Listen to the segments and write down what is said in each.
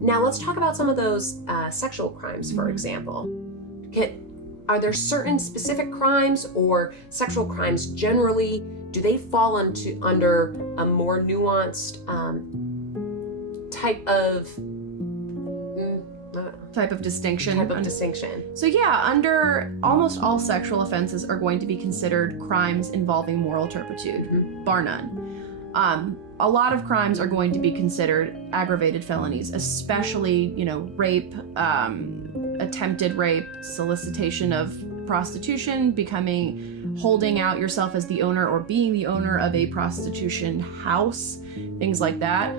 Now let's talk about some of those sexual crimes, for example. Are there certain specific crimes or sexual crimes generally, do they fall under a more nuanced type of distinction? So yeah, under almost all sexual offenses are going to be considered crimes involving moral turpitude, bar none. A lot of crimes are going to be considered aggravated felonies, especially, rape, attempted rape, solicitation of prostitution, holding out yourself as the owner or being the owner of a prostitution house, things like that.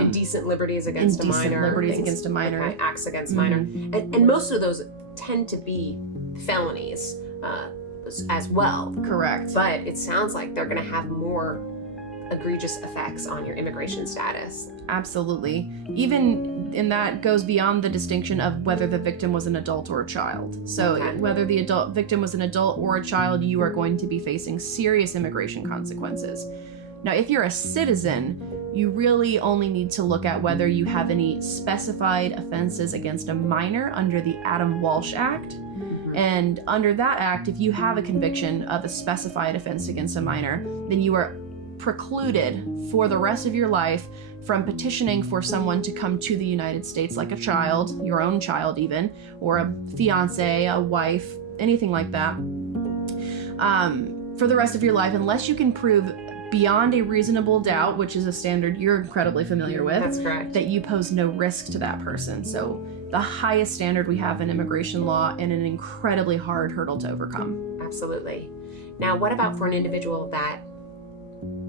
Indecent liberties against a minor. Okay, acts against minor. And most of those tend to be felonies as well. Correct. But it sounds like they're going to have more egregious effects on your immigration status. Absolutely. Even in that goes beyond the distinction of whether the victim was an adult or a child. So whether the victim was an adult or a child, you are going to be facing serious immigration consequences. Now, if you're a citizen, you really only need to look at whether you have any specified offenses against a minor under the Adam Walsh Act. And under that act, if you have a conviction of a specified offense against a minor, then you are precluded for the rest of your life from petitioning for someone to come to the United States, like a child, your own child even, or a fiance, a wife, anything like that, for the rest of your life, unless you can prove beyond a reasonable doubt, which is a standard you're incredibly familiar with. That's correct. That you pose no risk to that person. So the highest standard we have in immigration law, and an incredibly hard hurdle to overcome. Absolutely. Now, what about for an individual that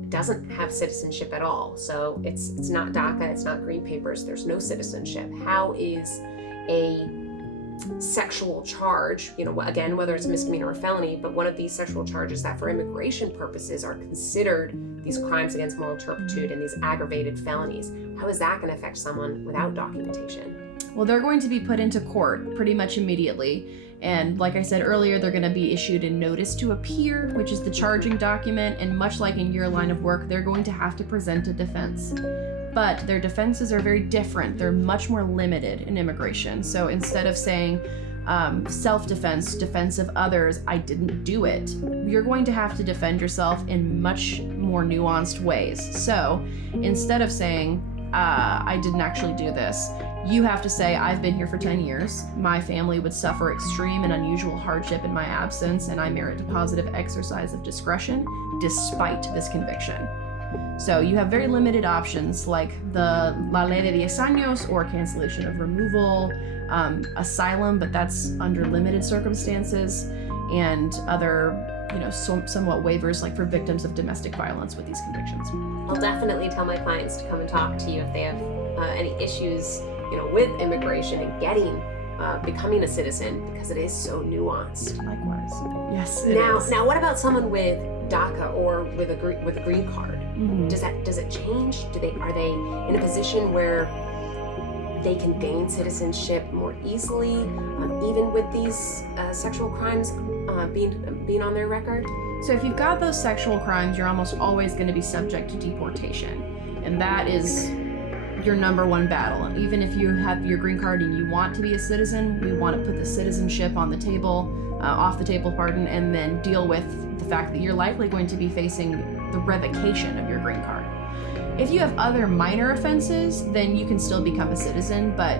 doesn't have citizenship at all? So it's not DACA, it's not green papers, there's no citizenship. How is a sexual charge, again, whether it's a misdemeanor or felony, but one of these sexual charges that for immigration purposes are considered these crimes against moral turpitude and these aggravated felonies, how is that going to affect someone without documentation? Well, they're going to be put into court pretty much immediately. And like I said earlier, they're going to be issued a notice to appear, which is the charging document. And much like in your line of work, they're going to have to present a defense. But their defenses are very different. They're much more limited in immigration. So instead of saying self-defense, defense of others, I didn't do it, you're going to have to defend yourself in much more nuanced ways. So instead of saying, I didn't actually do this, you have to say, I've been here for 10 years. My family would suffer extreme and unusual hardship in my absence, and I merit a positive exercise of discretion despite this conviction. So you have very limited options like the La Ley de 10 años or cancellation of removal, asylum, but that's under limited circumstances, and other somewhat waivers like for victims of domestic violence with these convictions. I'll definitely tell my clients to come and talk to you if they have any issues with immigration and becoming a citizen, because it is so nuanced. Likewise. Yes. Now, what about someone with DACA or with a green card? Mm-hmm. Does it change? Are they in a position where they can gain citizenship more easily, even with these sexual crimes being on their record? So if you've got those sexual crimes, you're almost always going to be subject to deportation, and that is your number one battle. Even if you have your green card and you want to be a citizen, we want to put the citizenship on the table, off the table, and then deal with the fact that you're likely going to be facing the revocation of your green card. If you have other minor offenses, then you can still become a citizen, but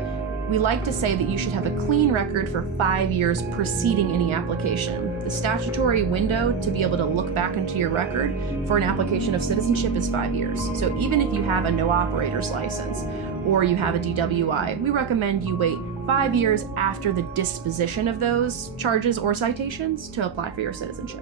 we like to say that you should have a clean record for 5 years preceding any application. The statutory window to be able to look back into your record for an application of citizenship is 5 years. So even if you have a no operator's license or you have a DWI, we recommend you wait 5 years after the disposition of those charges or citations to apply for your citizenship.